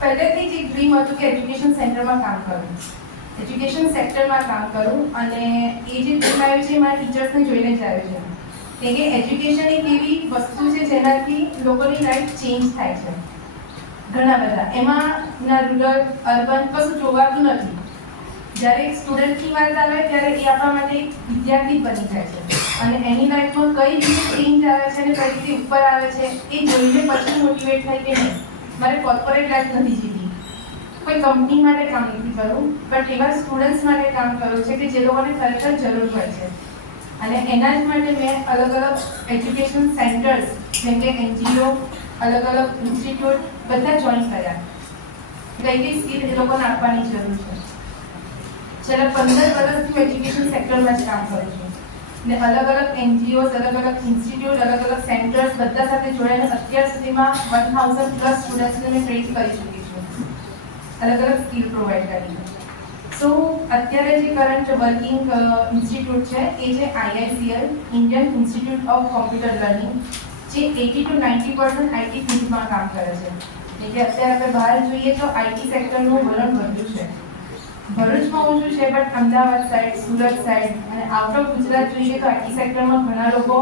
પહેલેથી જ એક ડ્રીમ હતું કે એજ્યુકેશન સેન્ટરમાં કામ કરું, એજ્યુકેશન સેક્ટરમાં કામ કરું. અને એ જે ડ્રીમ આવ્યું છે મારા ટીચર્સને જોઈને જ આવ્યું છે કે એજ્યુકેશન એક એવી વસ્તુ છે જેનાથી લોકોની લાઈફ ચેન્જ થાય છે ઘણા બધા. એમાં ના રૂરલ અર્બન કશું જોવાતું નથી. જ્યારે એક સ્ટુડન્ટની વાત આવે ત્યારે એ આપણા માટે એક વિદ્યાર્થી બની જાય છે અને એની લાઈફમાં કઈ રીતે ચેન્જ આવે છે અને કઈ રીતે ઉપર આવે છે એ જોઈને પછી મોટિવેટ થાય કે નહીં મારે કોર્પોરેટ લાઈફ નથી જીવવી, કોઈ કંપની માટે કામ નથી કરવું, બટ એવા સ્ટુડન્ટ્સ માટે કામ કરવું છે કે જે લોકોને ખરેખર જરૂર હોય છે. અને એના જ માટે મેં અલગ અલગ એજ્યુકેશન સેન્ટર્સ જેમ કે NGO, અલગ અલગ ઇન્સ્ટિટ્યૂટ બધા જોઈન કર્યા. કઈ કઈ સ્કિલ એ લોકોને આપવાની જરૂર છે. છેલ્લા 15 વર્ષથી હું એજ્યુકેશન સેક્ટરમાં જ કામ કરું છું ને અલગ અલગ NGOs, અલગ અલગ ઇન્સ્ટિટ્યૂટ, અલગ અલગ સેન્ટર્સ બધા સાથે જોડાઈને અત્યાર સુધીમાં 1000+ સ્ટુડન્ટ્સને મેં ટ્રેન કરી ચૂકી છું, અલગ અલગ સ્કિલ પ્રોવાઈડ કરીને. સો અત્યારે જે કરંટ વર્કિંગ ઇન્સ્ટિટ્યૂટ છે એ છે IICL, Indian institute of computer learning, જે 80 to 90% IT ફિલ્ડમાં કામ કરે છે. એટલે કે અત્યારે આપણે બહાર જોઈએ તો IT સેક્ટરનું વલણ વધ્યું છે. ભરૂચમાં ઓછું છે, but Ahmedabad side, Surat side અને આઉટ ઓફ ગુજરાત જોઈએ તો IT સેક્ટરમાં ઘણા લોકો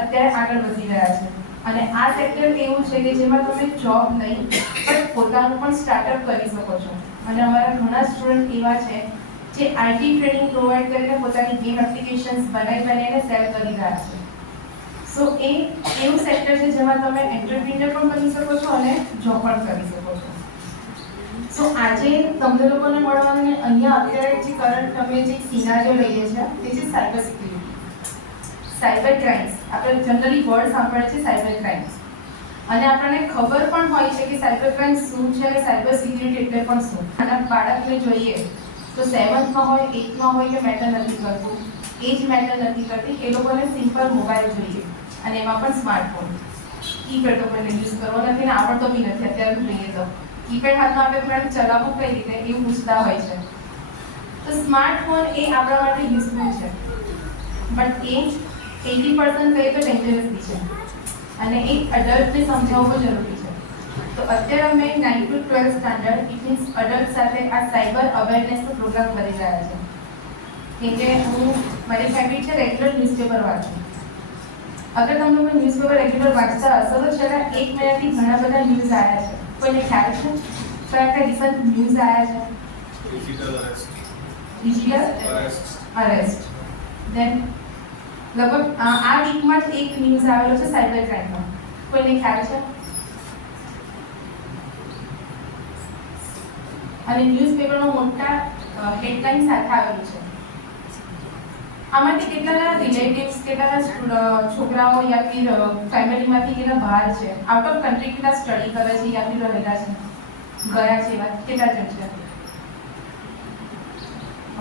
અત્યારે આગળ વધી રહ્યા છે. અને આ સેક્ટર એવું છે કે જેમાં તમે જોબ નહીં પણ પોતાનું પણ સ્ટાર્ટઅપ કરી શકો છો. અને અમારા ઘણા સ્ટુડન્ટ એવા છે જે IT ટ્રેનિંગ પ્રોવાઈડ કરીને પોતાની ગેમ એપ્લિકેશન્સ બનાવીને સેલ કરી રહ્યા છે. સો એ એવું સેક્ટર છે જેમાં તમે એન્ટરપ્રિન્યોર પણ બની શકો છો અને જોબ પણ કરી શકો છો. સો આજે તમને લોકોને મળવાનું ને અહીંયા અત્યારે જે કરંટ તમે જે સિનારીઓ લઈએ છે તે છે સાયબર સિક્યુરિટી, સાયબર ક્રાઇમ્સ. આપણે જનરલી વર્ડ સાંભળે છે સાયબર ક્રાઇમ્સ અને આપણને ખબર પણ હોય છે કે સાયબર ક્રાઇમ્સ શું છે અને સાયબર સિક્યુરિટી એટલે પણ શું. અને બાળકને જોઈએ તો 7th હોય, 8th હોય કે મેટર નથી કરતું, એજ મેટર નથી કરતી. એ લોકોને સિમ્પલ મોબાઈલ જોઈએ અને એમાં પણ સ્માર્ટફોન. કીપેડ તો કોઈને યુઝ કરવો નથી ને આવડતો બી નથી. અત્યારે જોઈએ તો કીપેડ હાથમાં આપણે થોડા ચલાવવું કઈ રીતે એવું પૂછતા હોય છે. તો સ્માર્ટફોન એ આપણા માટે યુઝફુલ છે, બટ એ 80% કહીએ તો ડેન્જરસ બી છે અને એક અડલ્ટને સમજાવવું જરૂરી છે. તો અત્યારે અમે 9 to 12 standard it means adult સાથે આ સાયબર અવેરનેસનો પ્રોગ્રામ કરી રહ્યા છે. કેમ કે હું મારી હેબિટ છે રેગ્યુલર ન્યૂઝપેપર વાંચું. અગર તમે લોકો ન્યૂઝપેપર રેગ્યુલર વાંચતા હશો તો છેલ્લા 1 મહિનાથી ઘણા બધા ન્યૂઝ આવ્યા છે. કોઈને ખ્યાલ છે કયા કયા રિસન્ટ ન્યૂઝ આવ્યા છે? Digital arrest. ધેન લગભગ આ વીકમાં જ એક ન્યૂઝ આવેલો છે સાયબર ક્રાઇમનો. કોઈને ખ્યાલ છે? અને ન્યૂઝપેપરમાં મોટા હેડલાઇન સાથે આવેલું છે. આમાંથી કેટલાના રિલેટિવ્સ, કેટલાના છોકરાઓ યા ફિર ફેમિલીમાંથી કેટલા બહાર છે, આઉટ ઓફ કન્ટ્રી કેટલા સ્ટડી કરે છે યા ફિર રહેલા છે, ગયા છે, એવા કેટલા જણ છે?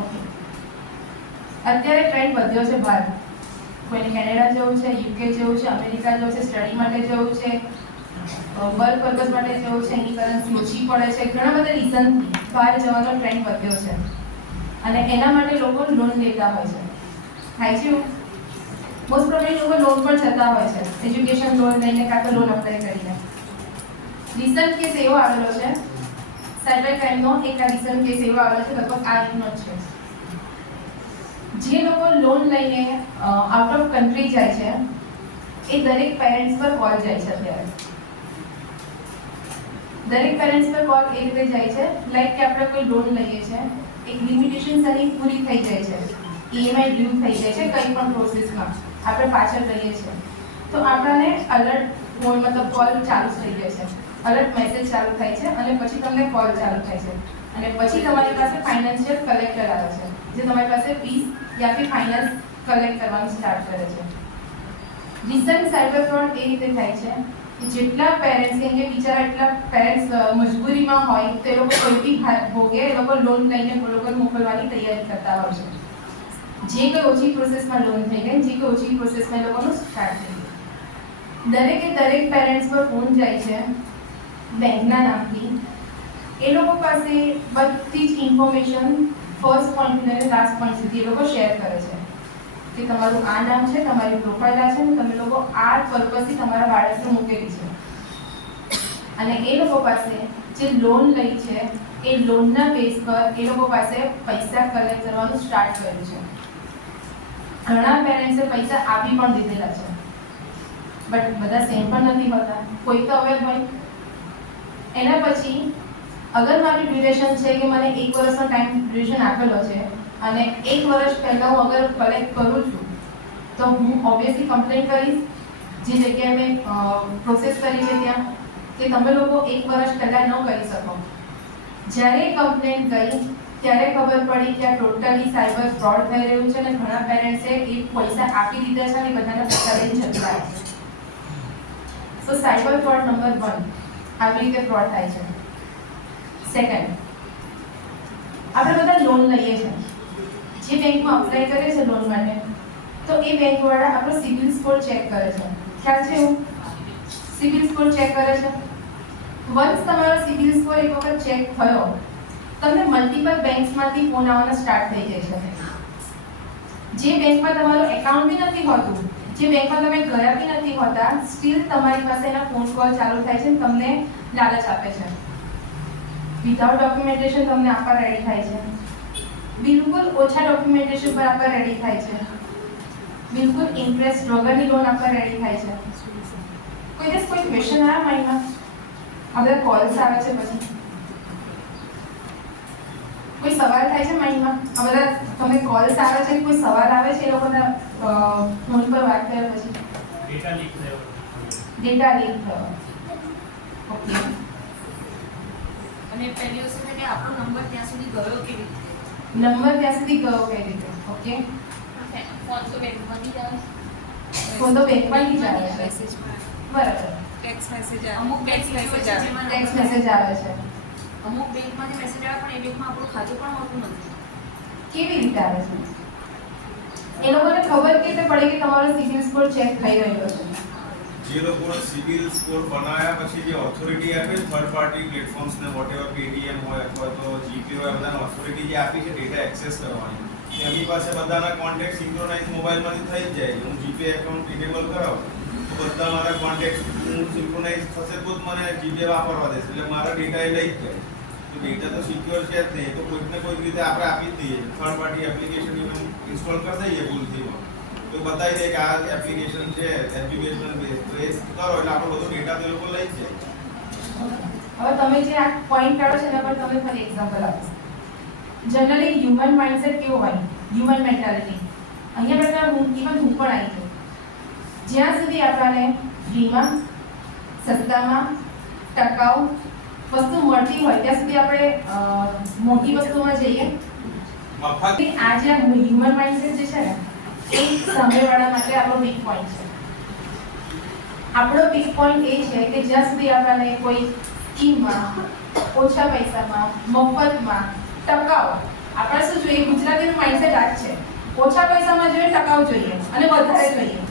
ઓકે. અત્યારે ટ્રેન્ડ વધ્યો છે બહાર. કોઈને કેનેડા જવું છે, UK જવું છે, અમેરિકા જવું છે, સ્ટડી માટે જવું છે, વર્ક પર્પઝ માટે જવું છે, એની કરન્સી ઓછી પડે છે. ઘણા બધા રીઝનથી બહાર જવાનો ટ્રેન્ડ વધ્યો છે અને એના માટે લોકો લોન લેતા હોય છે. થાય છે મોસ્ટ પ્રોબેબલી લોકો લોન પર જતા હોય છે, એજ્યુકેશન લોન લઈને કાં તો લોન અપ્લાય કરીને. રિસન્ટ કેસ એવો આવેલો છે સાયબર ક્રાઇમનો, એક આ રિસન્ટ કેસ એવો આવેલો છે લગભગ આ રીતનો જ છે. જે લોકો લોન લઈને આઉટ ઓફ કન્ટ્રી જાય છે એ દરેક પેરેન્ટ્સ પર કોલ જાય છે. અત્યારે દરેક પેરેન્ટ્સ પર કોલ એ રીતે જાય છે લાઈક કે આપણે કોઈ લોન લઈએ છીએ, એક લિમિટેશન એની પૂરી થઈ જાય છે, EMI ડ્યુ થઈ જાય છે, કંઈ પણ પ્રોસેસમાં આપણે પાછળ રહીએ છીએ તો આપણને અલર્ટ ફોન મતલબ કોલ ચાલુ થઈ જાય છે, અલર્ટ મેસેજ ચાલુ થાય છે અને પછી તમને કોલ ચાલુ થાય છે અને પછી તમારી પાસે ફાઇનાન્શિયલ કલેક્ટર આવે છે જે તમારી પાસે ફીસ યા ફિર ફાઇનાન્સ કલેક્ટ કરવાનું સ્ટાર્ટ કરે છે. રિસન્ટ સાયબર ફ્રોડ એ રીતે થાય છે કે જેટલા પેરેન્ટ્સ કેમ કે બિચારા એટલા પેરેન્ટ્સ મજબૂરીમાં હોય તો એ લોકો કોઈ બી ભોગે એ લોકો લોન લઈને લોકોને મોકલવાની તૈયારી કરતા હોય છે. જે કોઈ ઓછી પ્રોસેસમાં લોન થઈ ગઈ, જે કોઈ ઓછી પ્રોસેસમાં એ લોકોનું સ્ટાર્ટ થઈ ગયું. દરેક પેરેન્ટ્સ પર ફોન જાય છે બેંકના નામથી. એ લોકો પાસે બધી જ ઇન્ફોર્મેશન ફર્સ્ટ પોઈન્ટથી લઈને લાસ્ટ પોઈન્ટ સુધી એ લોકો શેર કરે છે કે તમારું આ નામ છે, તમારી પ્રોફાઇલ આ છે અને તમે લોકો આ પર્પઝથી તમારા બાળકને મૂકેલી છે. અને એ લોકો પાસે જે લોન લઈ છે એ લોનના બેઝ પર એ લોકો પાસે પૈસા કલેક્ટ કરવાનું સ્ટાર્ટ કર્યું છે. ઘણા પેરેન્ટ્સે પૈસા આપી પણ દીધેલા છે, બટ બધા સેમ પણ નથી હોતા, કોઈ તો અવેર હોય. એના પછી અગર મારી ડ્યુરેશન છે કે મને 1 વર્ષનો ટાઈમ ડ્યુરેશન આપેલો છે અને 1 વર્ષ પહેલાં હું અગર કલેક્ટ કરું છું તો હું ઓબ્વિયસલી કમ્પ્લેન કરીશ જે જગ્યાએ મેં પ્રોસેસ કરી છે ત્યાં કે તમે લોકો 1 વર્ષ પહેલાં ન કરી શકો. જ્યારે કમ્પ્લેન કરી ત્યારે ખબર પડી કે આ ટોટલી સાયબર ફ્રોડ થઈ રહ્યું છે અને ઘણા પેરેન્ટ્સે એ પૈસા આપી દીધા છે અને બધાના પૈસા લઈને જતા રહ્યા છે. સો સાયબર ફ્રોડ નંબર 1 આવી રીતે ફ્રોડ થાય છે. સેકન્ડ, આપણે બધા લોન લઈએ છીએ, જે બેંકમાં અપ્લાય કરે છે લોન માટે તો એ બેંકવાળા આપણો સિબિલ સ્કોર ચેક કરે છે. ખ્યાલ છે એવું? સિબિલ સ્કોર ચેક કરે છે. વન્સ તમારો સિબિલ સ્કોર એક વખત ચેક થયો, તમને મલ્ટિપલ બેંક્સમાંથી ફોન આવવાના સ્ટાર્ટ થઈ જાય છે. જે બેંકમાં તમારું એકાઉન્ટ બી નથી હોતું, જે બેંકમાં તમે ગયા બી નથી હોતા, સ્ટીલ તમારી પાસે એના ફોન કોલ ચાલુ થાય છે, તમને લાલચ આપે છે. વિધાઉટ ડોક્યુમેન્ટેશન તમને આપવા રેડી થાય છે. બિલકુલ ઓછા ડોક્યુમેન્ટેશન પર આપવા રેડી થાય છે. બિલકુલ ઇન્ટરેસ્ટ વગરની લોન આપવા રેડી થાય છે. કોઈ દિવસ કોઈ ક્વેશ્ચન આવ્યા માઇન્ડમાં? આ બધા કોલ્સ આવે છે પછી કોઈ સવાલ થાય છે માઇન્ડમાં? આ બધા તમે કોલ્સ આવે છે, કોઈ સવાલ આવે છે એ લોકોના ફોન પર વાત કર્યા પછી? ડેટા લીક થયો. ઓકે. અને પહેલી વસ્તુ કે આપણો નંબર ત્યાં સુધી ગયો કેવી રીતે? નંબર ત્યાં સુધી ગયો કઈ રીતે? ઓકે. ફોન તો બેંકમાંથી જ આવે, ફોન તો બેંકમાંથી જ આવે છે. મેસેજમાં બરાબર. ટેક્સ્ટ મેસેજ આવે, અમુક ટેક્સ્ટ મેસેજ આવે, ટેક્સ્ટ મેસેજ આવે છે. અમુક બેંકમાંથી મેસેજ આવે પણ એ બેંકમાં આપણું ખાતું પણ હોતું નથી. કેવી રીતે આવે છે? એ લોકોને ખબર કેવી રીતે પડે કે તમારો સિબિલ સ્કોર ચેક થઈ રહ્યો છે? જે લોકોનો સિબિલ સ્કોર બનાવ્યા પછી જે ઓથોરિટી આપે થર્ડ પાર્ટી પ્લેટફોર્મ્સને વોટેવર પેટીએમ હોય અથવા તો જીપે હોય, બધાને ઓથોરિટી જે આપી છે ડેટા એક્સેસ કરવાની, એમની પાસે બધાના કોન્ટેક્ટ સિંક્રોનાઇઝ મોબાઈલમાંથી થઈ જ જાય. હું જીપે એકાઉન્ટ ઇનેબલ કરાવું તો બધા મારા કોન્ટેક્ટ સિંક્રોનાઇઝ થશે તો જ મને જીપે વાપરવા દેશે, એટલે મારા ડેટા એ લઈ જ જાય. તો ડેટા તો સિક્યોર છે જ નહીં, તો કોઈક ને કોઈક રીતે આપણે આપી જ દઈએ. થર્ડ પાર્ટી એપ્લિકેશન ઇન્સ્ટોલ કરી દઈએ ભૂલથી, તો બતાવી દે કે આ એપ્લિકેશન છે એજ્યુકેશનલ બેઝ, તો એ કરો એટલે આપણો બધો ડેટા તો એ લોકો લઈ જ જાય. હવે તમે જે આ પોઈન્ટ કાઢો છો એના પર તમે ફરી એક્ઝામ્પલ આપો. જનરલી હ્યુમન માઇન્ડસેટ કેવો હોય? હ્યુમન મેન્ટાલિટી અહીંયા બધા હું પણ આવી છું. જ્યાં સુધી આપણને ફ્રીમાં, સસ્તામાં, ટકાઉ વસ્તુ મળતી હોય ત્યાં સુધી આપણે મોટી વસ્તુમાં જઈએ. મફત આ જે હ્યુમન માઇન્ડસેટ જે છે ને એ સામેવાળા માટે આપણો વીક પોઈન્ટ છે. આપણો વીક પોઈન્ટ એ છે કે જ્યાં સુધી આપણને કોઈ સ્કીમમાં, ઓછા પૈસામાં, મફતમાં, ટકાઉ, આપણે શું જોઈએ? ગુજરાતીનું માઇન્ડસેટ આ જ છે. ઓછા પૈસામાં જોઈએ, ટકાઉ જોઈએ અને વધારે જોઈએ.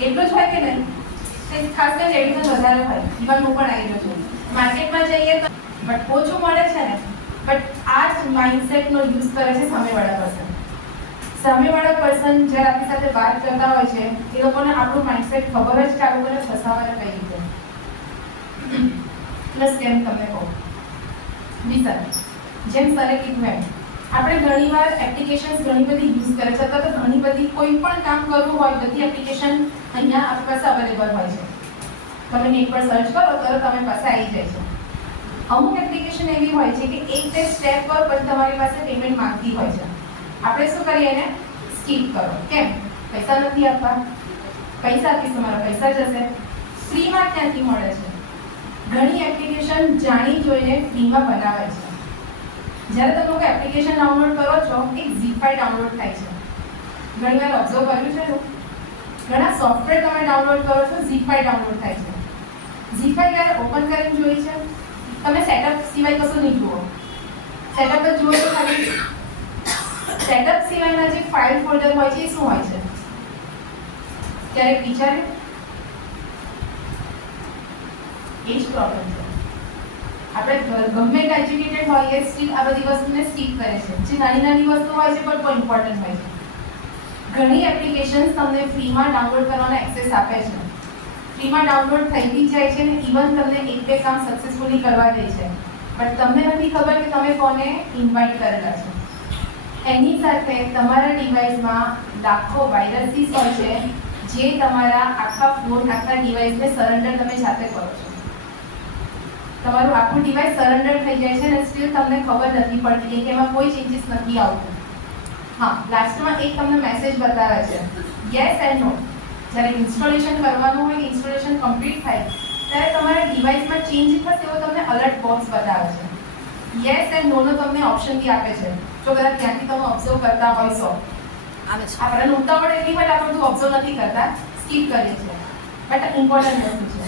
એટલું જ હોય કે નહીં? ખાસ કરીને લેડીઝને વધારે હોય. ઇવન હું પણ આવી રહ્યો છું. માર્કેટમાં જઈએ તો બટ ઓછું મળે છે ને, બટ આ જ માઇન્ડસેટનો યુઝ કરે છે સામેવાળા પર્સન. સામેવાળા પર્સન જ્યારે આપણી સાથે વાત કરતા હોય છે એ લોકોને આપણું માઇન્ડસેટ ખબર જ કે આ લોકોને ફસાવાના કઈ રીતે. પ્લસ કેમ તમને કહું સર, જેમ સરે કીધું એમ આપણે ઘણીવાર એપ્લિકેશન્સ ઘણી બધી યુઝ કરે છે, અથવા તો ઘણી બધી કોઈ પણ કામ કરવું હોય બધી એપ્લિકેશન અહીંયા આપણી પાસે અવેલેબલ હોય છે. તમે નેટ પર સર્ચ કરો તરત તમારી પાસે આવી જાય છે. અમુક એપ્લિકેશન એવી હોય છે કે એક બે સ્ટેપ પર પછી તમારી પાસે પેમેન્ટ માંગતી હોય છે. આપણે શું કરીએ એને સ્કીપ કરો. કેમ? પૈસા નથી આપવા. પૈસા આપીશ તમારા પૈસા જશે. ફ્રીમાં ક્યાંથી મળે છે? ઘણી એપ્લિકેશન જાણી જોઈને ફ્રીમાં બનાવે છે. જ્યારે તમે લોકો એપ્લિકેશન ડાઉનલોડ કરો છો એક ઝીપ ફાઇલ ડાઉનલોડ થાય છે. ઘણીવાર ઓબ્ઝર્વ કર્યું છે એવું? ઘણા સોફ્ટવેર તમે ડાઉનલોડ કરો છો ઝીપ ફાઇલ ડાઉનલોડ થાય છે. ઝીપ ફાઇલ ક્યારે ઓપન કરીને જોઈ છે? તમે સેટઅપ સિવાય કશું નહીં જુઓ. સેટઅપ જ જુઓ તો ખાલી સેટઅપ સિવાયના જે ફાઇલ ફોલ્ડર હોય છે એ શું હોય છે? ક્યારેક વિચારે? એ જ પ્રોબ્લેમ છે. આપણે ગમે તે એજ્યુકેટેડ હોઈએ સ્ટીલ આ બધી વસ્તુને સ્કીપ કરે છે. જે નાની નાની વસ્તુ હોય છે પણ કોઈ ઇમ્પોર્ટન્ટ હોય છે. ઘણી એપ્લિકેશન્સ તમને ફ્રીમાં ડાઉનલોડ કરવાનો એક્સેસ આપે છે. ફ્રીમાં ડાઉનલોડ થઈ બી જાય છે ને ઇવન તમને એક બે કામ સક્સેસફુલી કરવા દે છે, બટ તમને નથી ખબર કે તમે કોને ઇન્વાઇટ કરેલા છે. એની સાથે તમારા ડિવાઇસમાં લાખો વાયરસીસ હોય છે જે તમારા આખા ફોન આખા ડિવાઇસને સરેન્ડર તમે જાતે કરો છો. તમારું આખું ડિવાઇસ સરેન્ડર થઈ જાય છે અને સ્ટીલ તમને ખબર નથી પડતી કે એમાં કોઈ ચેન્જીસ નથી આવતું. હા, લાસ્ટમાં એક તમને મેસેજ બતાવે છે યસ એન્ડ નો. જ્યારે ઇન્સ્ટોલેશન કરવાનું હોય, ઇન્સ્ટોલેશન કમ્પ્લીટ થાય ત્યારે તમારા ડિવાઇસમાં ચેન્જ થશે એવો તમને અલર્ટ બોક્સ બતાવે છે. યસ એન્ડ નોનો તમને ઓપ્શન બી આપે છે. જો કદાચ ત્યાંથી તમે ઓબ્ઝર્વ કરતા હોય તો આવે છે. આપણે ઉતાવળ એટલી હોય આપણે બધું ઓબ્ઝર્વ નથી કરતા, સ્કીપ કરીએ છીએ, બટ ઇમ્પોર્ટન્ટ વસ્તુ છે.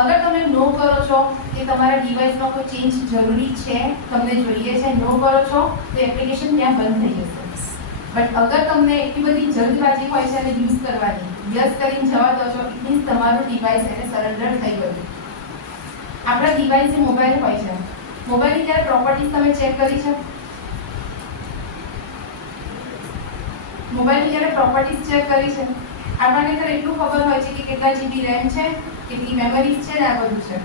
અગર તમે નો કરો છો કે તમારા ડિવાઇસમાં કોઈ ચેન્જ જરૂરી છે, તમને જોઈએ છે, નો કરો છો તો એપ્લિકેશન ત્યાં બંધ થઈ જશે. બટ અગર તમને એટલી બધી જલ્દબાજી હોય છે અને યુઝ કરવાની, યસ કરીને જવા દો છો, ઇટ મીન્સ તમારું ડિવાઇસ એને સરેન્ડર થઈ ગયું. આપણા ડિવાઇસ જે મોબાઈલ હોય છે, મોબાઈલની જ્યારે પ્રોપર્ટીઝ તમે ચેક કરી છે? મોબાઈલની જ્યારે પ્રોપર્ટીઝ ચેક કરી છે, આપણને ત્યારે એટલું ખબર હોય છે કે કેટલા જીબી રેમ છે, કેટલી મેમરીઝ છે ને આ બધું છે.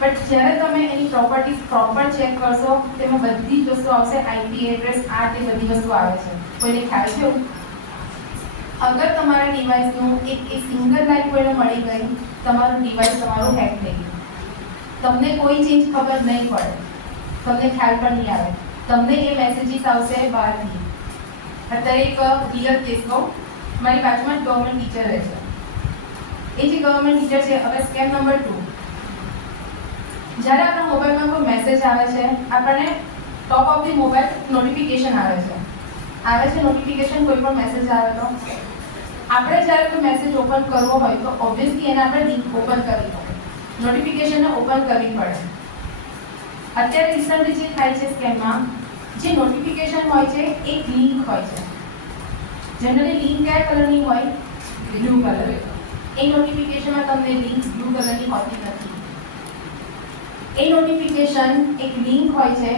બટ જ્યારે તમે એની પ્રોપર્ટીઝ પ્રોપર ચેક કરશો તેમાં બધી જ વસ્તુ આવશે, આઈપી એડ્રેસ, આ તે બધી વસ્તુ આવે છે. કોઈને ખ્યાલ છે એવું? અગર તમારા ડિવાઇસનું એક સિંગલ લાઈન કોઈને મળી ગઈ, તમારું ડિવાઇસ તમારું હેક થઈ ગયું. તમને કોઈ ચેન્જ ખબર નહીં પડે, તમને ખ્યાલ પણ નહીં આવે, તમને એ મેસેજીસ આવશે બહારથી. અત્યારે એક રિયલ કેસ કહું, મારી બાજુમાં ગવર્મેન્ટ ટીચર રહે છે. એ જે ગવર્મેન્ટ ટીચર છે, હવે સ્કેમ નંબર 2. જ્યારે આપણા મોબાઈલમાં કોઈ મેસેજ આવે છે, આપણને top of the mobile notification આવે છે નોટિફિકેશન કોઈ પણ મેસેજ આવે તો આપણે જ્યારે કોઈ મેસેજ ઓપન કરવો હોય તો ઓબ્વિયસલી એને આપણે લિંક ઓપન કરવી પડે, નોટિફિકેશનને ઓપન કરવી પડે. અત્યારે રિસન્ટલી જે થાય છે સ્કેમમાં, જે નોટિફિકેશન હોય છે એક લિંક હોય છે. જનરલી લિંક કયા કલરની હોય? Blue colour. એ નોટિફિકેશનમાં તમને લિંક બ્લુ કલરની હોતી નથી. એ નોટિફિકેશન એક લિંક હોય છે.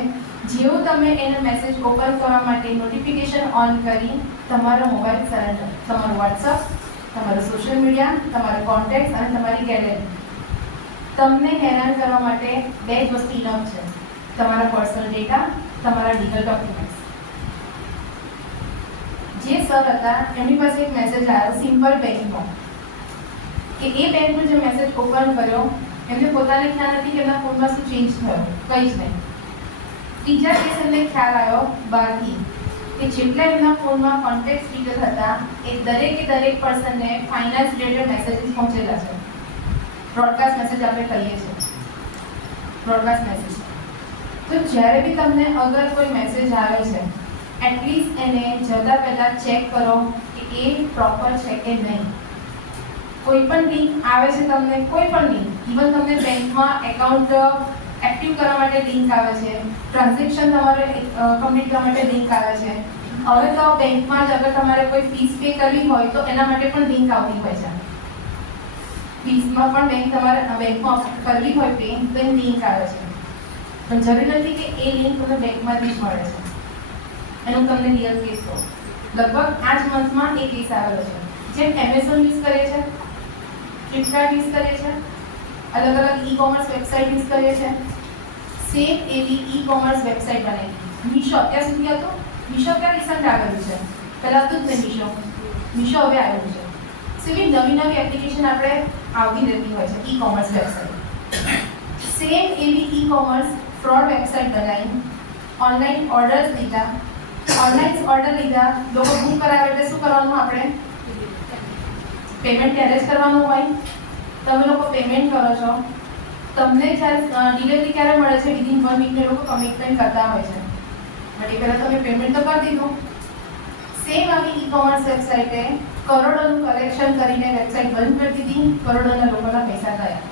જેવું તમે એને મેસેજ ઓપન કરવા માટે નોટિફિકેશન ઓન કરી તમારો મોબાઈલ સરેન્ડર, તમારું વોટ્સઅપ, તમારું સોશિયલ મીડિયા, તમારા કોન્ટેક્ટ અને તમારી ગેલેરી, તમને હેરાન કરવા માટે બે જ વસ્તુ ઇનફ છે: તમારા પર્સનલ ડેટા, તમારા લીગલ ડોક્યુમેન્ટ્સ. જે સર હતા એમની પાસે એક મેસેજ આવ્યો સિમ્પલ બેંકનો, કે એ બેંકનો જે મેસેજ ઓપન કર્યો એમને પોતાને ખ્યાલ નથી કે એમના ફોનમાં શું ચેન્જ થયો, કંઈ જ નહીં. ત્રીજા દિવસે એમને ખ્યાલ આવ્યો બહારથી કે જેટલા એમના ફોનમાં કોન્ટેક્ટ ડિટેલ હતા એ દરેક પર્સનને ફાઇનાન્સ રિલેટેડ મેસેજીસ પહોંચેલા છે. બ્રોડકાસ્ટ મેસેજ આપણે કહીએ છીએ, બ્રોડકાસ્ટ મેસેજ. તો જ્યારે બી તમને અગર કોઈ મેસેજ આવે છે, એટલીસ્ટ એને જતા પહેલાં ચેક કરો કે એ પ્રોપર છે કે નહીં. કોઈ પણ લિંક આવે છે તમને, કોઈ પણ લિંક, ઇવન તમને બેંકમાં એકાઉન્ટ એક્ટિવ કરવા માટે લિંક આવે છે, ટ્રાન્ઝેક્શન તમારે કમ્પ્લીટ કરવા માટે લિંક આવે છે. હવે તો બેંકમાં જ અગર તમારે કોઈ ફીસ પે કરવી હોય તો એના માટે પણ લિંક આવતી હોય છે. ફીસમાં પણ બેંકમાં કરવી હોય પે તો એની લિંક આવે છે. પણ જરૂરી નથી કે એ લિંક તમને બેંકમાંથી જ મળે છે. એનું તમને રિયલ કેસ કહું, લગભગ આ જ મંથમાં એક કેસ આવેલો છે. જેમ એમેઝોન યુઝ કરે છે, ફ્લિપકાર્ટ યુઝ કરે છે, અલગ અલગ ઈ કોમર્સ વેબસાઇટ યુઝ કરે છે, સેમ એવી ઈ કોમર્સ વેબસાઇટ બનાવી. મીશો અત્યાર સુધી હતું, મીશો અત્યારે રિસન્ટ આવેલું છે, પહેલાં હતું જ નહીં મીશો હવે આવેલું છે. સો એવી નવી એપ્લિકેશન આપણે આવતી રહેતી હોય છે ઈ કોમર્સ વેબસાઇટ. સેમ એવી ઈ કોમર્સ ફ્રોડ વેબસાઇટ બનાવી, ઓનલાઈન ઓર્ડર્સ લીધા, લોકો બુક કરાવે એટલે શું કરવાનું, આપણે પેમેન્ટ ત્યારે જ કરવાનું હોય. તમે લોકો પેમેન્ટ કરો છો, તમને જ્યારે ડિલિવરી ક્યારે મળે છે, વિધિન 1 વીકને લોકો કમિટમેન્ટ કરતા હોય છે, બટ એ પહેલાં તમે પેમેન્ટ તો કરી દીધું. સેમ આવી ઈ કોમર્સ વેબસાઇટે કરોડોનું કલેક્શન કરીને વેબસાઇટ બંધ કરી દીધી, કરોડોના લોકોના પૈસા ગયા.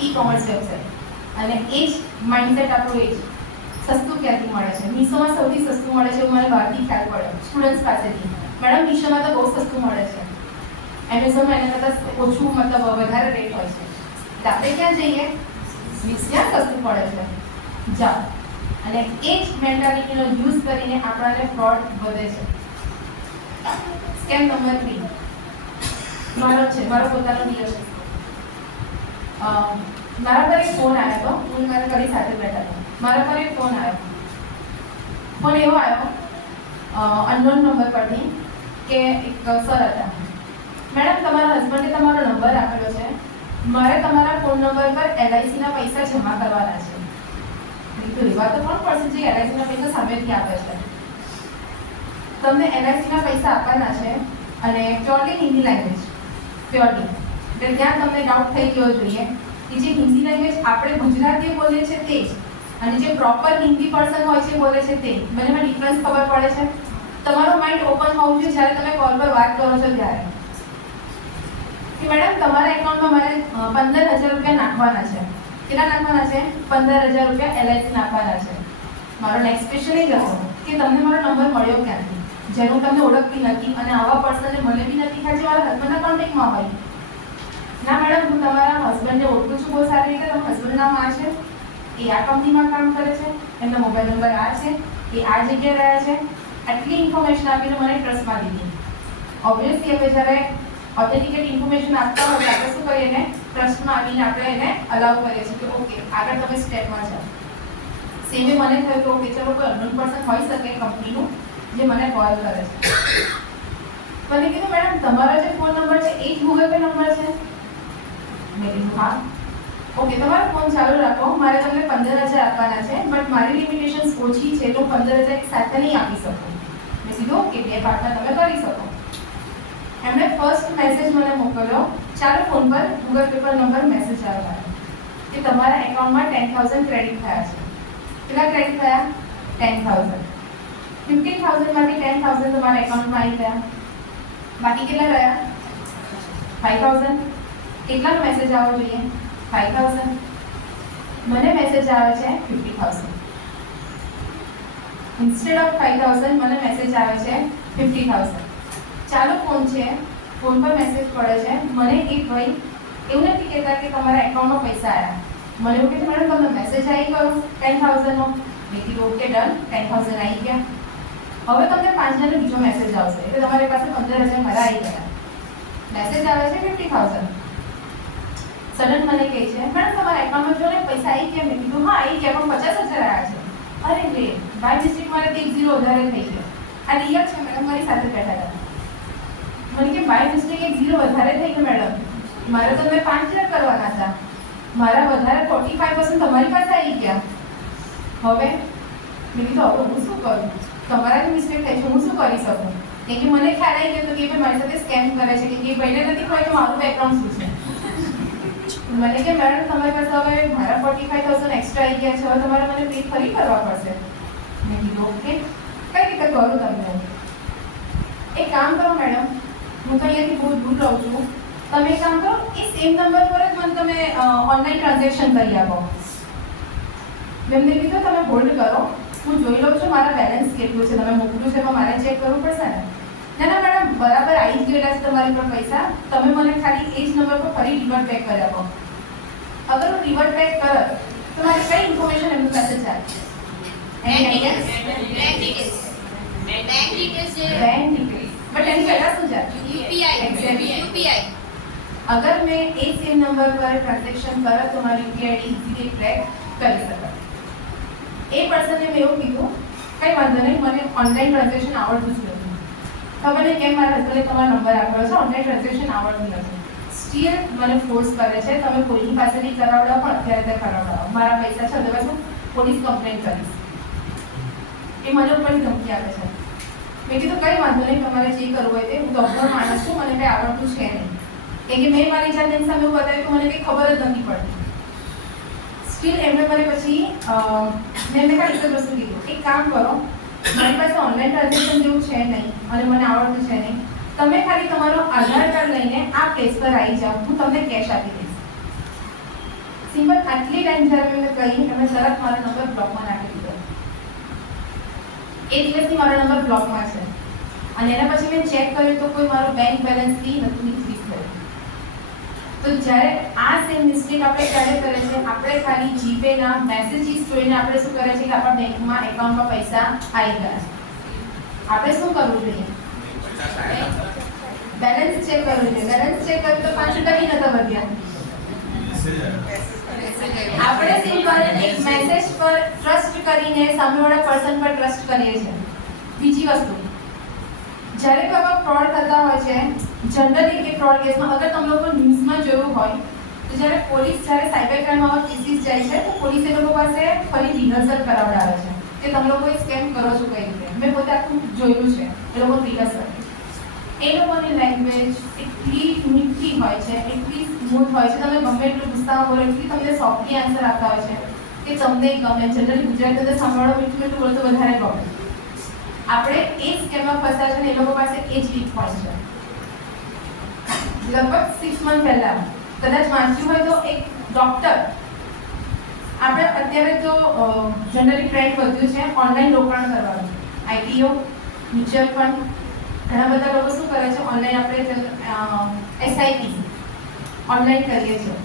E commerce website. અને એ જ માઇન્ડસેટ આપણું એ જ સસ્તું ક્યાંથી મળે છે. મીશોમાં સૌથી સસ્તું મળે છે એવું મને બહારથી ખ્યાલ પડ્યો સ્ટુડન્ટ્સ પાસેથી. મેડમ મીશોમાં તો બહુ સસ્તું મળે છે, એમેઝોનમાં એના કરતાં ઓછું, મતલબ વધારે રેટ હોય છે. આપણે ક્યાં જઈએ? ક્યાં સસ્તું પડે છે, જાઓ. અને એ જ મેન્ટાલિટીનો યુઝ કરીને આપણાને ફ્રોડ વધે છે. સ્કેમ નંબર 3, મારો છે, મારો પોતાનો ડીઓ છે. મારા પર એક ફોન આવ્યો હતો, હું મારા ઘરે સાથે બેઠા હતા. મારા પર એક ફોન આવ્યો. ફોન એવો આવ્યો અનનોન નંબર પરથી કે એક સર હતા. મેડમ, તમારા હસબન્ડે તમારો નંબર આપેલો છે, મારે તમારા ફોન નંબર પર LICના પૈસા જમા કરવાના છે. મેં કીધું એવા તો કોણ પર્સન જે LICના પૈસા સામેથી આપે છે? તમને LICના પૈસા આપવાના છે અને પ્યોરલી હિન્દી લેંગ્વેજ, પ્યોરલી. એટલે ત્યાં તમને ડાઉટ થઈ ગયો જોઈએ કે જે હિન્દી લેંગ્વેજ આપણે ગુજરાતી બોલીએ છીએ તે જ અને જે પ્રોપર હિન્દી પર્સન હોય છે બોલે છે તે, મને એમાં ડિફરન્સ ખબર પડે છે. તમારું માઇન્ડ ઓપન હોવું જોઈએ જ્યારે તમે કોલ પર વાત કરો છો ત્યારે કે મેડમ તમારા એકાઉન્ટમાં મારે 15,000 રૂપિયા નાખવાના છે. કેટલા નાખવાના છે? 15,000 રૂપિયા LIC નાખવાના છે. મારો નેક્સ્ટ ક્વેશ્ચન એ જ હતો કે તમને મારો નંબર મળ્યો ક્યાંથી, જેનું તમને ઓળખતી નથી અને આવા પર્સનને મને બી નથી ખ્યાલ જે મારા હસબન્ડના કોન્ટેક્ટમાં હોય. ના મેડમ, હું તમારા હસબન્ડને ઓળખું છું બહુ સારી રીતે. તમારા હસબન્ડનું નામ આ છે, એ આ કંપનીમાં કામ કરે છે, એમનો મોબાઈલ નંબર આ છે, એ આ જગ્યાએ રહ્યા છે. આટલી ઇન્ફોર્મેશન આપીને મને ટ્રસ્ટમાં લીધી. ઓબ્વિયસલી હવે જ્યારે ઓથેન્ટિકેટ ઇન્ફોર્મેશન આપતા હોય આપણે શું કરીએ ને, ટ્રસ્ટમાં આવીને આપણે એને અલાઉ કરીએ છીએ કે ઓકે આગળ તમે સ્ટેપમાં જાઓ. સેમે મને થયું કે ઓકે ચલો કોઈ અનનોન પર્સન હોઈ શકે કંપનીનું જે મને કોલ કરે છે. મને કીધું મેડમ તમારો જે ફોન નંબર છે એ જ ગૂગલ પે નંબર છે? મેં કીધું હા. ઓકે, તમારો ફોન ચાલુ રાખો, મારે તમને 15,000 આપવાના છે, બટ મારી લિમિટેશન્સ ઓછી છે તો 15,000 એક સાથે નહીં આપી શકું. મેં કીધું ઓકે, 2 પાર્ટમાં તમે કરી શકો. એમણે ફર્સ્ટ મેસેજ મને મોકલ્યો, ચાલો ફોન પર ગૂગલ પે પર નંબર મેસેજ આવ્યો કે તમારા એકાઉન્ટમાં 10,000 ક્રેડિટ થયા છે. કેટલા ક્રેડિટ થયા? 10,000. 15,000માંથી 10,000 તમારા એકાઉન્ટમાં આવી ગયા. બાકી કેટલા રહ્યા? 5,000. કેટલાનો મેસેજ આવવો જોઈએ? 5,000. મને મેસેજ આવે છે 50,000. ઇન્સ્ટેડ ઓફ 5,000 મને મેસેજ આવે છે 50,000. ચાલો ફોન છે, ફોન પર મેસેજ પડે છે. મને એક ભાઈ એવું નથી કહેતા કે તમારા એકાઉન્ટમાં પૈસા આવ્યા. મને એવું કે મેડમ તમને મેસેજ આવી ગયો 10,000નો. મેં કીધું ઓકે ડન, 10,000 આવી ગયા. હવે તમને 5,000નો બીજો મેસેજ આવશે એટલે તમારી પાસે 15,000 મારા આવી ગયા. મેસેજ આવે છે 50,000. સડન મને કહે છે મેડમ તમારા એકાઉન્ટમાં જો ને પૈસા આવી ગયા. મેં કીધું હા આવી ગયા, પણ 50,000 આવ્યા છે. અરે રે, બાય મિસ્ટેક મારે 1 0 વધારે થઈ ગયો. આ રિયલ છે મેડમ, મારી સાથે બેઠા હતા. મને કે બાય મિસ્ટેક 1 0 વધારે થઈ ગયો મેડમ, મારે તો તમે 5,000 કરવાના હતા, મારા વધારે 45% તમારી પાસે આવી ગયા. હવે મેં કીધું હવે હું શું કરું? તમારા મિસ્ટેક થઈ છે, હું શું કરી શકું? કેમ કે મને ખ્યાલ આવી ગયો કે ભાઈ મારી સાથે સ્કેમ કરે છે, કે ભાઈને નથી ખબર કે મારું બેકગ્રાઉન્ડ શું છે. મને કે મેડમ તમારી પાસે હવે મારા 45,000 એક્સ્ટ્રા આવી ગયા છે, હવે તમારે મને પે ફરી કરવા પડશે. મેં કીધું ઓકે, કઈ રીતે કરું તમને? એક કામ કરો મેડમ, હું તો અહીંયાથી બહુ દૂર રહું છું, તમે એક કામ કરો એ સેમ નંબર પર જ મને તમે ઓનલાઈન ટ્રાન્ઝેક્શન કરી આપો. મેં એમને કીધું તમે હોલ્ડ કરો, હું જોઈ લઉં છું મારા બેલેન્સ કેટલું છે, તમે મોકલ્યું છે એમાં મારે ચેક કરવું પડશે ને. ના ના મેડમ, બરાબર આવી જ ગયેલા છે તમારી પર પૈસા, તમે મને ખાલી એ જ નંબર પર ફરી રિવર્ટ બેક કરી આપો. અગર હું રિવર્ટ બેક કરત તો મારી કઈ ઇન્ફોર્મેશન એમની પાસે જાય? Bank details bank details. But એની પહેલા શું જાય? UPI. અગર મેં એ સેમ નંબર પર ટ્રાન્ઝેક્શન કરત તો મારી UPI ઇઝીલી ટ્રેક કરી શકાય. એ પર્સનને મેં એવું કીધું કંઈ વાંધો નહીં, મને ઓનલાઈન ટ્રાન્ઝેક્શન આવડતું જ નથી. ખબર નહીં કેમ મારા હસબન્ડે તમારો નંબર આપ્યો છે, ઓનલાઈન ટ્રાન્ઝેક્શન આવડતું નથી. સ્ટીલ મને ફોર્સ કરે છે તમે કોઈની પાસેથી કરાવડાવો, પણ અત્યારે કરાવડાવો, મારા પૈસા છે, અદરવાઇઝ હું પોલીસ કમ્પ્લેન કરીશ. એ મને ઉપરથી ધમકી આપે છે. મેં કીધું કંઈ વાંધો નહીં, તમારે જે કરવું હોય તે, હું ડૉક્ટર માણસ છું, મને કંઈ આવડતું છે નહીં. કેમ કે મેં મારી જાત એની સામે એવું બતાવ્યું તો મને કંઈ ખબર જ નથી પડતી. સ્ટીલ એમણે મને પછી મેં એમને ખાલી એક જ વસ્તુ કીધું, એક કામ કરો, મારી પાસે ઓનલાઈન ટ્રાન્ઝેક્શન જેવું છે નહીં અને મને આવડતું છે નહીં, તમે ખાલી તમારો આધાર કાર્ડ લઈને આ પ્લેસ પર આવી જાઓ, હું તમને કેશ આપી દઈશ. સિમ્પલ આટલી ટાઈમ જ્યારે મેં કહી, તમે તરત મારો નંબર બ્લોકમાં નાખી દીધો. એ દિવસથી મારો નંબર બ્લોકમાં છે અને એના પછી મેં ચેક કર્યું તો કોઈ મારો બેંક બેલેન્સ બી નહોતું ઇન્ક્રીઝ થયું. તો જ્યારે આ સેમ મિસ્ટેક આપણે ક્યારે કરે છે, આપણે ખાલી જીપેના મેસેજીસ જોઈને આપણે શું કરે છે કે આપણા બેંકમાં એકાઉન્ટમાં પૈસા આવી ગયા છે. આપણે શું કરવું જોઈએ? બેલેન્સ ચેક કરવું છે. બેલેન્સ ચેક કર્યું તો 5 રૂપિયા બી નતા વધ્યા. મેસેજ આવ્યો. આપણે સિમ્પલ એક મેસેજ પર ટ્રસ્ટ કરીને સામેવાળા પર્સન પર ટ્રસ્ટ કરીએ છીએ. બીજી વસ્તુ, જ્યારે કોઈ આવા ફ્રોડ થતા હોય છે, જનરલી કે ફ્રોડ કેસમાં અગર તમે લોકો ન્યૂઝમાં જોયું હોય તો જ્યારે પોલીસ જ્યારે સાયબર ક્રાઇમ આવા કેસીસ જાય છે તો પોલીસ એ લોકો પાસે ફરી રિહર્સલ કરાવડાવે છે કે તમે લોકો સ્કેમ કરો છો કઈ રીતે. મેં પોતે આખું જોયેલું છે એ લોકો રિહર્સલ. એ લોકોની લેંગ્વેજ એટલી મીઠી હોય છે, એટલી સ્મૂથ હોય છે, તમે ગમે એટલું ગુસ્સામાં બોલો એટલી તમને સોફ્ટલી આન્સર આપતા હોય છે કે તમને ગમે. જનરલી ગુજરાતી અંદર સાંભળવા મીઠું મીઠું બોલો તો વધારે ગમે. આપણે એ સ્કેમમાં ફસાયા છે ને એ લોકો પાસે એ જ વીક પોઈન્ટ છે. લગભગ 6 મંથ પહેલા કદાચ વાંચ્યું હોય તો એક ડોક્ટર, આપણે અત્યારે તો જનરલી ટ્રેન્ડ વધ્યું છે ઓનલાઈન રોકાણ કરવાનું. આઈપીઓ, મ્યુચ્યુઅલ ફંડ, ઘણા બધા લોકો શું કરે છે ઓનલાઈન આપણે એસઆઈપી ઓનલાઈન કરીએ છીએ.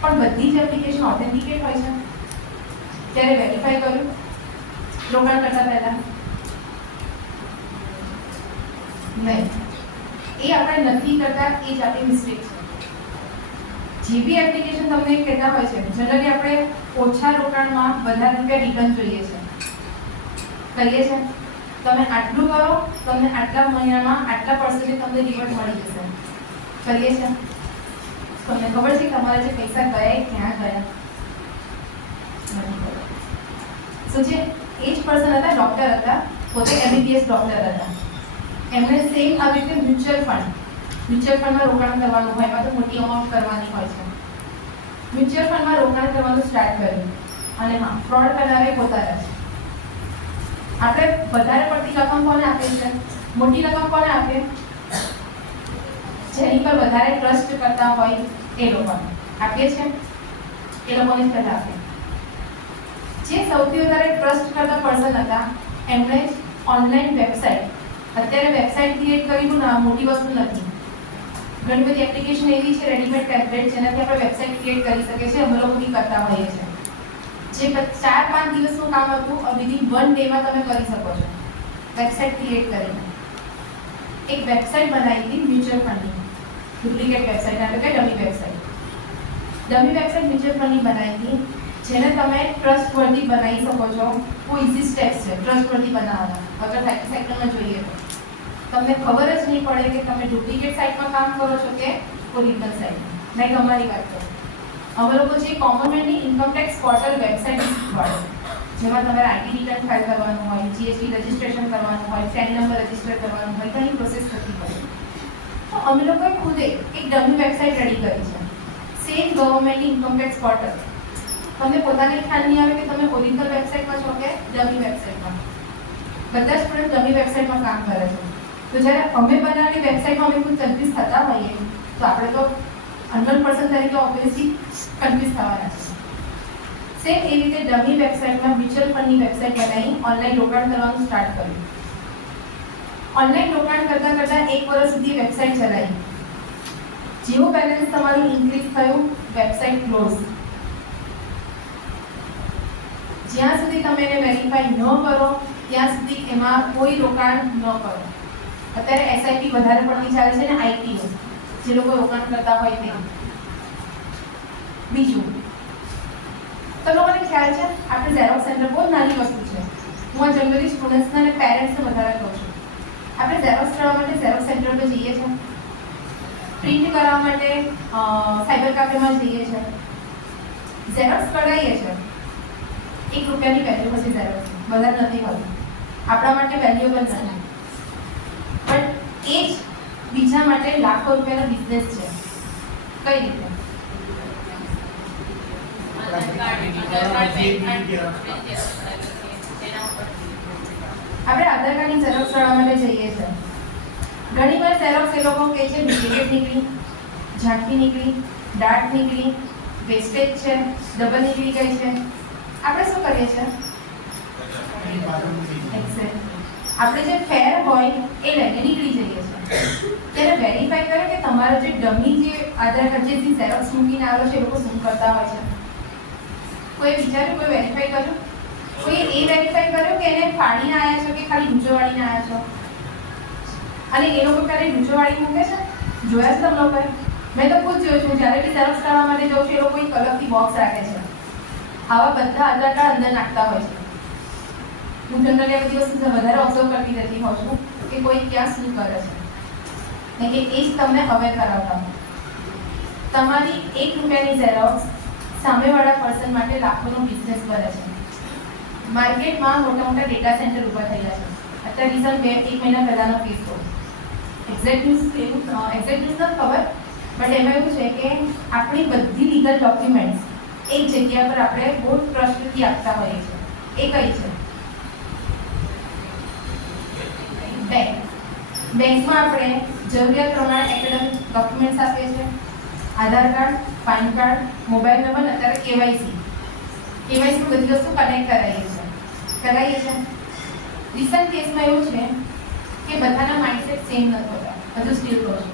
પણ બધી જ એપ્લિકેશન ઓથેન્ટિકેટ હોય છે. ત્યારે વેરીફાઈ કર્યું રોકાણ કરતા પહેલા? નહીં. એ આપણે નથી કરતા, એ જ આપણી મિસ્ટેક છે. જે બી એપ્લિકેશન તમને કહેતા હોય છે, જનરલી આપણે ઓછા રોકાણમાં વધારે રૂપિયા રિટર્ન જોઈએ છે, કરીએ છીએ. તમે આટલું કરો, તમને આટલા મહિનામાં આટલા પર્સન્ટેજ તમને રિવર્ટ મળી જશે, કરીએ છીએ. તમને ખબર છે કે તમારા જે પૈસા ગયા એ ક્યાં ગયા? નથી ખબર. સો જે એ જ પર્સન હતા, ડૉક્ટર હતા, પોતે એમબીબીએસ ડૉક્ટર હતા. એમણે સેમ આવી રીતે મ્યુચ્યુઅલ ફંડમાં રોકાણ કરવાનું હોય, એમાં તો મોટી અમાઉન્ટ કરવાની હોય છે. મ્યુચ્યુઅલ ફંડમાં રોકાણ કરવાનું સ્ટાર્ટ કર્યું અને હા, ફ્રોડ કરનારે પોતા રહે. આપણે વધારે પડતી રકમ કોને આપીએ છીએ? મોટી રકમ કોને આપીએ? જેની પર વધારે ટ્રસ્ટ કરતા હોય એ લોકોને આપીએ છીએ. એ લોકોને જ પહેલાં આપીએ. જે સૌથી વધારે ટ્રસ્ટ કરતા પર્સન હતા એમણે ઓનલાઈન વેબસાઇટ, અત્યારે વેબસાઇટ ક્રિએટ કરીને ના મોટી વસ્તુ નથી. ઘણી બધી એપ્લિકેશન એવી છે, રેડીમેડ ટેમ્પલેટ જેનાથી આપણે વેબસાઇટ ક્રિએટ કરી શકીએ છીએ. અમે લોકો બી કરતા હોઈએ છીએ. જે 4-5 દિવસનું કામ હતું વિધિન 1 ડેમાં તમે કરી શકો છો વેબસાઇટ ક્રિએટ કરીને. એક વેબસાઇટ બનાવી હતી મ્યુચ્યુઅલ ફંડની, ડુપ્લિકેટ વેબસાઇટ એટલે કે dummy website. Dummy website mutual ફંડની બનાવી હતી, જેને તમે ટ્રસ્ટવર્ધી બનાવી શકો છો. બહુ ઇઝી સ્ટેપ્સ છે ટ્રસ્ટવર્ધી બનાવવાના. અગર સેક્ટરમાં જોઈએ તો તમને ખબર જ નહીં પડે કે તમે ડુપ્લિકેટ સાઇટમાં કામ કરો છો કે ઓરિજિનલ સાઇટમાં. લાઈક અમારી વાત કરો, અમે લોકો જે કોમનવેલ્થની ઇન્કમટેક્સ પોર્ટલ વેબસાઇટ શીખવાડે, જેમાં તમારે આઈટી રિટર્ન ફાઇલ કરવાનું હોય, જીએસટી રજિસ્ટ્રેશન કરવાનું હોય, પેન નંબર રજિસ્ટર કરવાનું હોય, ઘણી પ્રોસેસ થતી હોય. તો અમે લોકોએ ખુદે એક ડમી વેબસાઇટ રેડી કરી છે, સેમ ગવર્મેન્ટની ઇન્કમટેક્સ પોર્ટલ. તમને પોતાને ખ્યાલ નહીં આવે કે તમે ઓરિજિનલ વેબસાઇટમાં છો કે ડમી વેબસાઇટમાં. બધા સ્ટુડન્ટ ડમી વેબસાઇટમાં કામ કરે છે. તો જ્યારે અમે બનાવેલી વેબસાઇટમાં અમે કોઈ કન્ફ્યુઝ થતા હોઈએ તો આપણે તો 100% તરીકે ઓબ્વિયસલી કન્ફ્યુઝ થવાના છે. સેમ એ રીતે ડમી વેબસાઇટમાં મ્યુચ્યુઅલ ફંડની વેબસાઇટ બનાવી ઓનલાઈન રોકાણ કરવાનું સ્ટાર્ટ કર્યું. ઓનલાઈન રોકાણ કરતાં 1 વર્ષ સુધી વેબસાઇટ ચલાવી. જેવું બેલેન્સ તમારું ઇન્ક્રીઝ થયું, વેબસાઇટ ક્લોઝ. જ્યાં સુધી તમે એને વેરીફાઈ ન કરો ત્યાં સુધી એમાં કોઈ રોકાણ ન કરો. અત્યારે એસઆઈપી વધારે પડતી ચાલે છે ને આઈપીઓ, જે લોકો રોકાણ કરતા હોય તે. બીજું, તો લોકોને ખ્યાલ છે આપણે ઝેરોક્સ સેન્ટર બહુ નાની વસ્તુ છે. હું આ જનરલી સ્ટુડન્ટ્સને અને પેરેન્ટ્સને વધારે કહું છું. આપણે ઝેરોક્સ કરવા માટે ઝેરોક્સ સેન્ટર પર જઈએ છીએ, પ્રિન્ટ કરાવવા માટે સાયબર કાફેમાં જઈએ છીએ, ઝેરોક્સ કઢાવીએ છીએ. 1 રૂપિયાની વેલ્યુ હશે ઝેરોક્સ, વધારે નથી હોતું. આપણા માટે વેલ્યુએબલ નથી, પણ એ જ બીજા માટે લાખો રૂપિયાનો બિઝનેસ છે. કઈ રીતે? આપણે આધાર કાર્ડની ઝેરોક્સ કરવા માટે જઈએ છીએ. ઘણી વાર ઝેરોક્સ એ લોકો કહે છે ડુપ્લિકેટ નીકળી, ઝાંખી નીકળી, ડાર્ક નીકળી, વેસ્ટેજ છે, ડબલ નીકળી ગઈ છે. આપણે શું કરીએ છીએ? આપણે જે ફેર હોય એ લઈને નીકળી જઈએ છીએ. ત્યારે વેરીફાઈ કરો કે તમારો જે ડમી જે આધાર કાર્ડ જે ઝેરોક્સ મૂકીને આવ્યો છે એ લોકો શું કરતા હોય છે. કોઈ વિચાર્યું, કોઈ વેરીફાઈ કર્યું? કોઈ એ વેરીફાઈ કર્યું કે એને ફાડીને આવ્યા છો કે ખાલી ગૂંચો વાળીને આવ્યા છો? અને એ લોકો ક્યારેય ડૂચોવાળી મૂકે છે? જોયા છે તમે લોકોએ? મેં તો ખુદ જોયું છું, જ્યારે બી ઝેરોક્સ કરવા માટે જાઉં છું એ લોકો એક અલગથી બોક્સ રાખે છે. આવા બધા આધાર કાર્ડ અંદર નાખતા હોય છે. હું જનરલી આ બધી વસ્તુ વધારે ઓબ્ઝર્વ કરતી રહેતી હોઉં છું કે કોઈ ક્યાં શું કરે છે, ને કે એ જ તમને અવેર કરાવતા હોય. તમારી 1 રૂપિયાની ઝેરોક્સ સામેવાળા પર્સન માટે લાખોનો બિઝનેસ કરે છે. માર્કેટમાં મોટા મોટા ડેટા સેન્ટર ઊભા થયા છે. અત્યારે રિઝલ્ટ 1 મહિના પહેલાનો કેસ હતો. એક્ઝેક્ટ ન્યૂઝ નથી ખબર, બટ એમાં એવું છે કે આપણી બધી લીગલ ડોક્યુમેન્ટ્સ એક જગ્યા પર આપણે બહુ ટ્રસ્ટથી આપતા હોઈએ છીએ. એ કઈ છે? બેંક. બેંકમાં આપણે જરૂરિયાત પ્રમાણે એકેડેમિક ડોક્યુમેન્ટ્સ આપીએ છીએ. Aadhaar card, PAN card, mobile number, અત્યારે કેવાયસી બધી વસ્તુ કનેક્ટ કરાવીએ છીએ. રિસન્ટ કેસમાં એવું છે કે બધાના માઇન્ડસેટ સેમ નથી હોતા, બધું સ્ટીલ કહું છું.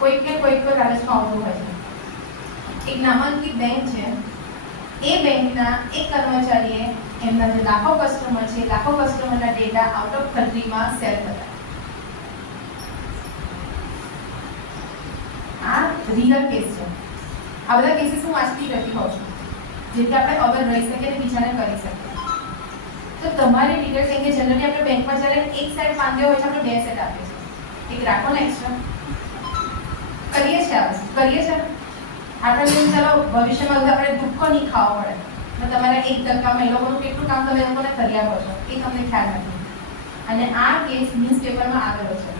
કોઈકને કોઈક તો લાલચમાં આવતું હોય છે. એક નામાંકિત બેંક છે, એ બેંકના એક કર્મચારીએ એમના જે લાખો કસ્ટમર છે, લાખો કસ્ટમરના ડેટા આઉટ ઓફ કન્ટ્રીમાં શેર કર્યા. આ રિયલ કેસ છે. આ બધા કેસીસ હું વાંચતી રહેતી હોઉં છું, જેથી આપણે અવર રહી શકીએ અને બીજાને કરી શકીએ. તો તમારી ડિટેલ્સ કેમ કે જનરલી આપણે બેંકમાં જ્યારે એક સેટ માંગ્યો હોય છે, આપણે 2 સેટ આપીએ છીએ. એક રાખો ને એક્સ્ટ્રા કરીએ છીએ. આપણે ચાલો ભવિષ્યમાં આપણે ધક્કો નહીં ખાવો પડે, તો તમારે એક ધક્કામાં એ લોકોનું કેટલું કામ તમે લોકોને કરી આપો છો એ તમને ખ્યાલ નથી. અને આ કેસ ન્યૂઝપેપરમાં આવેલો છે.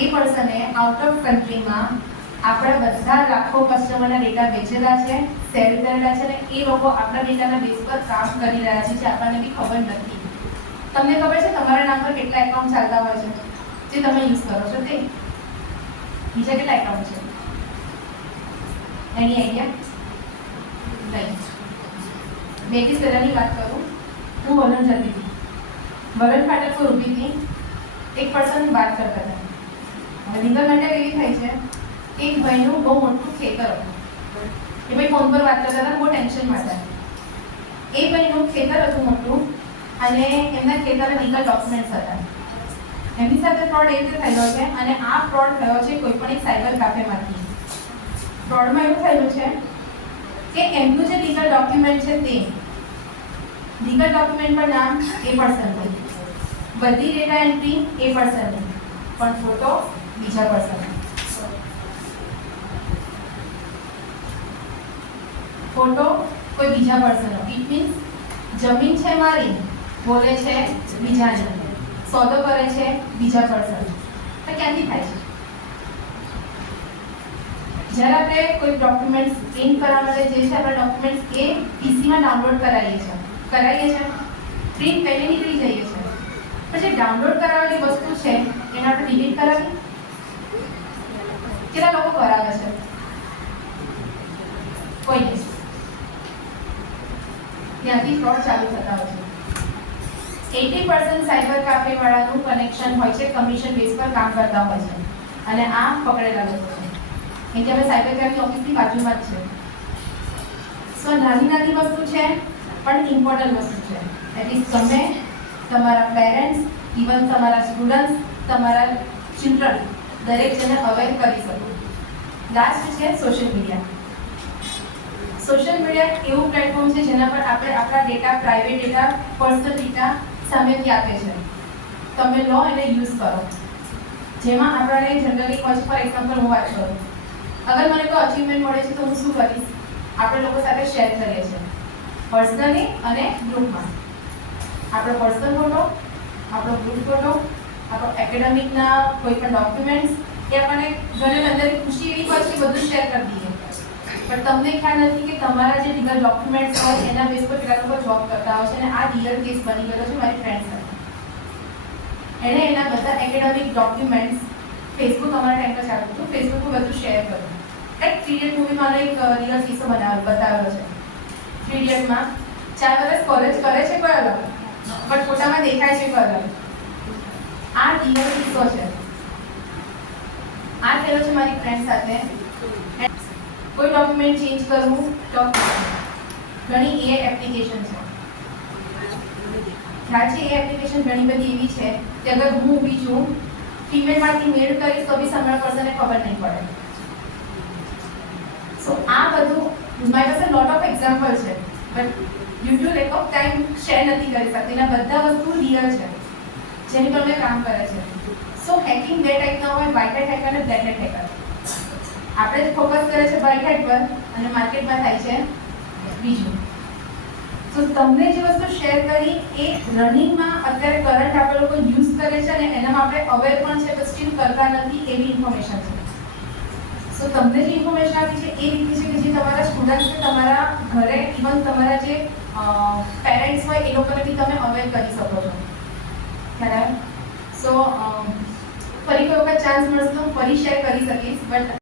એ પર્સને આઉટ ઓફ કન્ટ્રીમાં આપણા બધા લાખો કસ્ટમરના ડેટા વેચેલા છે, શેર કરેલા છે, અને એ લોકો આપણા ડેટાના બેઝ પર કામ કરી રહ્યા છે, જે આપણને બી ખબર નથી. તમને ખબર છે તમારા નામ પર કેટલા એકાઉન્ટ ચાલતા હોય છે જે તમે યુઝ કરો છો? તે બીજા કેટલા એકાઉન્ટ છે? એની આઈડિયા નહીં. 2 દિવસ પહેલાની વાત કરું, હું વલણ જતી હતી. વલણ ફાટક પર ઊભી હતી. એક પર્સન વાત કરતા હતા. હવે લીગલ મેટર એવી થઈ છે કે એક ભાઈનું બહુ મોટું ખેતર હતું. એ ભાઈ ફોન પર વાત કરતા હતા, બહુ ટેન્શનમાં હતા. એ ભાઈનું ખેતર હતું મોટું અને એમના ખેતરમાં લીગલ ડોક્યુમેન્ટ્સ હતા. એમની સાથે ફ્રોડ એ રીતે થયેલો છે અને આ ફ્રોડ થયો છે કોઈ પણ એક સાયબર કાફેમાંથી. ફ્રોડમાં એવું થયેલું છે કે એમનું જે લીગલ ડોક્યુમેન્ટ છે તે લીગલ ડોક્યુમેન્ટ પર નામ એ પર્સનનું, બધી ડેટા એન્ટ્રી એ પર્સનની, પણ ફોટો બીજા પર્સનનો. ફોટો કોઈ બીજા પર્સનનો. ઇટ મીન્સ જમીન છે મારી, બોલે છે બીજાની, સોદો કરે છે બીજા પર્સન. તો ક્યાંથી થાય છે? જ્યારે આપણે કોઈ ડોક્યુમેન્ટ્સ પ્રિન્ટ કરવા માટે જે છે આપણે ડોક્યુમેન્ટ્સ એ પીસીમાં ડાઉનલોડ કરાવીએ છીએ, પ્રિન્ટ પહેલે નીકળી જઈએ છીએ, પછી ડાઉનલોડ કરાવેલી વસ્તુ છે એને આપણે ડિલીટ કરાવી. કેટલા લોકો કરાવે છે? કોઈ નહીં. ત્યાંથી ફ્રોડ ચાલુ થતા હોય છે. 80% સાયબર કાફે વાળાનું કનેક્શન હોય છે, કમિશન બેઝ પર કામ કરતા હોય છે અને આ પકડેલા લોકો છે. કેમ કે અમે સાયબર ક્રાઇમની ઓફિસની બાજુમાં જ છે. સો નાની વસ્તુ છે પણ ઇમ્પોર્ટન્ટ વસ્તુ છે. એટલીસ્ટ તમે તમારા પેરેન્ટ્સ, ઇવન તમારા સ્ટુડન્ટ્સ, તમારા ચિલ્ડ્રન દરેક જણને અવેર કરી શકો. લાસ્ટ છે સોશિયલ મીડિયા. સોશિયલ મીડિયા એવું પ્લેટફોર્મ છે જેના પર આપણે આપણા data, private data, personal data સામેથી આપે છે. તમે લો એને યુઝ કરો. જેમાં આપણને જનરલી હોય છે, ફોર એક્ઝામ્પલ હું વાત કરું, અગર મને કોઈ અચીવમેન્ટ મળે છે તો હું શું કરીશ? આપણે લોકો સાથે શેર કરીએ છીએ, પર્સનલી અને ગ્રુપમાં. આપણો પર્સનલ ફોટો, આપણો ગ્રુપ ફોટો, આપણો એકેડેમિકના કોઈ પણ ડોક્યુમેન્ટ્સ, એ આપણને ઘણી અંદર ખુશી એવી હોય છે કે બધું શેર કરી દઈએ. પણ તમને ખ્યાલ નથી કે તમારા જે લીગલ ડોક્યુમેન્ટ્સ હોય એના બેઝ પર કેટલા લોકો જોબ કરતા હોય છે. અને આ રિયલ કેસ બની ગયો છે મારી ફ્રેન્ડ સાથે. એણે એના બધા એકેડેમિક ડોક્યુમેન્ટ્સ ફેસબુક અમારા ટાઈમ પર ચાલતું હતું, ફેસબુક પર બધું શેર કર્યું. એક 3 ઇડિયટ મૂવીમાં એક રિયલ કિસ્સો બતાવેલો છે. 3 ઇડિયટમાં 4 વર્ષ કોલેજ કરે છે કોઈ અલગ, બટ ફોટામાં દેખાય છે કોઈ અલગ. આ રિયલ કિસ્સો છે. આ થયેલો છે મારી ફ્રેન્ડ સાથે. કોઈ ડોક્યુમેન્ટ ચેન્જ કરવું તો ઘણી એપ્લિકેશન છે. ખ્યાલ છે એ એપ્લિકેશન ઘણી બધી એવી છે કે અગર હું ઊભી છું, ફિમેલમાંથી મેળ કરીશ તો બી સામેવાળા પર્સનને ખબર નહીં પડે. સો આ બધું મારી પાસે લોટ ઓફ એક્ઝામ્પલ છે, but due to lack of time share નથી કરી શકતી. એના બધા વસ્તુ રિયલ છે જેની પર મેં કામ કરે છે. સો હેકિંગ બે ટાઈપના હોય, વ્હાઇટ હેટ હેકર અને બ્લેક હેટ હેકર. આપણે જ ફોકસ કરે છે વ્હાઇટ હેટ પર અને માર્કેટમાં થાય છે બીજું. સો તમને જે વસ્તુ શેર કરી એ રનિંગમાં અત્યારે કરંટ આપણે લોકો યુઝ કરે છે અને એનામાં આપણે અવેર પણ છે, પણ સ્ટીલ કરતા નથી એવી ઇન્ફોર્મેશન છે. સો તમને જે ઇન્ફોર્મેશન આપી છે એ રીતે છે કે જે તમારા સ્ટુડન્ટ્સને તમારા ઘરે ઇવન તમારા જે પેરેન્ટ્સ હોય એ લોકોને બી તમે અવેર કરી શકો છો. બરાબર. સો ફરી કોઈ વખત ચાન્સ મળશે તો હું ફરી શેર કરી શકીશ, બટ